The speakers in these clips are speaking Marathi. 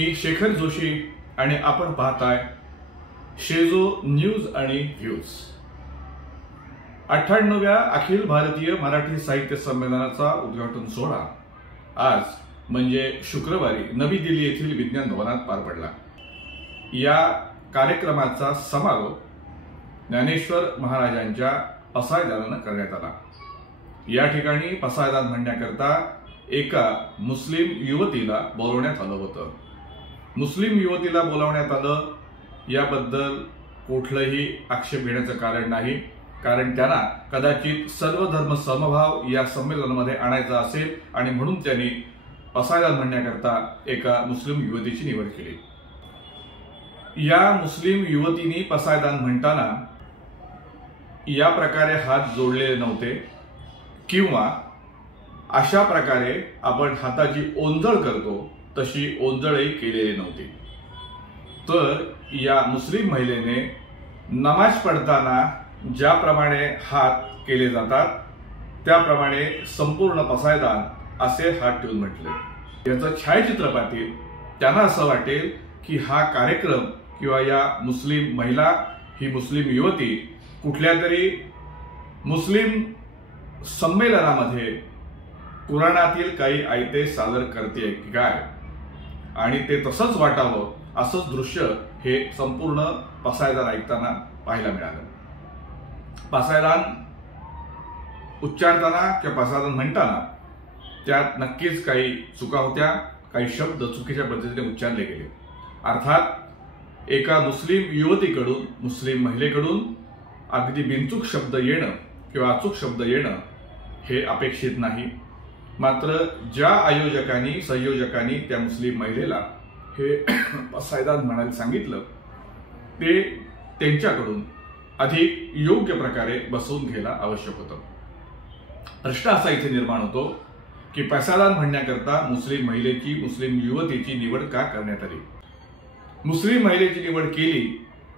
मी शेखर जोशी आणि आपण पाहताय शेजो न्यूज आणि व्ह्यूज। 98व्या अखिल भारतीय मराठी साहित्य संमेलनाचा उद्घाटन सोहळा आज म्हणजे शुक्रवारी नवी दिल्ली येथील विज्ञान भवनात पार पडला। या कार्यक्रमाचा समारोप ज्ञानेश्वर महाराजांच्या पसायदानाने करण्यात आला। या ठिकाणी पसायदान म्हणण्याकरता एका मुस्लिम युवतीला बोलवण्यात आलं होतं। मुस्लिम युवतीला बोलावण्यात आलं याबद्दल कुठलंही आक्षेप घेण्याचं कारण नाही, कारण त्यांना कदाचित सर्व धर्म समभाव या संमेलनामध्ये आणायचा असेल आणि म्हणून त्यांनी पसायदान म्हणण्याकरता एका मुस्लिम युवतीची निवड केली। या मुस्लिम युवतीने पसायदान म्हणताना या प्रकारे हात जोडलेले नव्हते किंवा अशा प्रकारे आपण हाताची ओंजळ करतो तशी ओंजळही केलेली नव्हती। तर या मुस्लिम महिलेने नमाज पढताना ज्याप्रमाणे हात केले जातात त्याप्रमाणे संपूर्ण पसायदान असे हात ठेवून म्हटले। याचं छायाचित्र पाहतील त्यांना असं वाटेल की हा कार्यक्रम किंवा या मुस्लिम महिला ही मुस्लिम युवती कुठल्या तरी मुस्लिम संमेलनामध्ये कुराणातील काही आयते सादर करते की काय, आणि ते तसंच वाटावं असंच दृश्य हे संपूर्ण पसायदान ऐकताना पाहायला मिळालं। पसायदान उच्चारताना किंवा पसायदान म्हणताना त्यात नक्कीच काही चुका होत्या, काही शब्द चुकीच्या पद्धतीने उच्चारले गेले। अर्थात एका मुस्लिम युवतीकडून मुस्लिम महिलेकडून अगदी बिनचूक शब्द येणं किंवा अचूक शब्द येणं हे अपेक्षित नाही। मात्र ज्या आयोजकांनी संयोजकांनी त्या मुस्लिम महिलेला हे पसायदान म्हणायला सांगितलं ते त्यांच्याकडून अधिक योग्य प्रकारे बसवून घ्यायला आवश्यक होतं। प्रश्न असा इथे निर्माण होतो की पसायदान म्हणण्याकरता मुस्लिम महिलेची मुस्लिम युवतीची निवड का करण्यात आली। मुस्लिम महिलेची निवड केली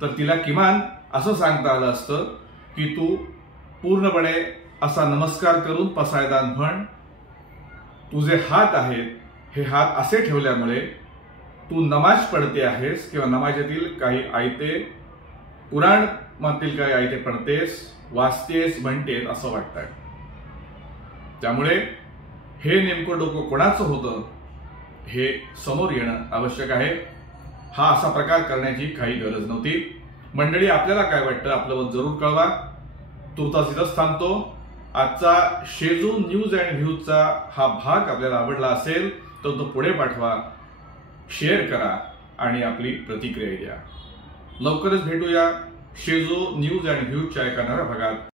तर तिला किमान असं सांगता आलं असतं की तू पूर्णपणे असा नमस्कार करून पसायदान म्हण, तुझे हात आहेत हे हात असे ठेवल्यामुळे तू नमाज पढते आहेस किंवा नमाजातील काही आयते कुराण मधील काही आयते पढतेस, वाचतेस, म्हणतेस असं वाटतंय। त्यामुळे हे नेमकं डोकं कोणाचं होतं हे समोर येणं आवश्यक आहे। हा असा प्रकार करण्याची काही गरज नव्हती। मंडळी, आपल्याला काय वाटतं आपलं मत जरूर कळवा। तुर्तास इथंच थांबतो। आजचा शेजो न्यूज अँड व्ह्यूजचा हा भाग आपल्याला आवडला असेल तर तो पुढे पाठवा, शेअर करा आणि आपली प्रतिक्रिया द्या। लवकरच भेटूया शेजो न्यूज अँड व्ह्यूजच्या एका नव्या भागात।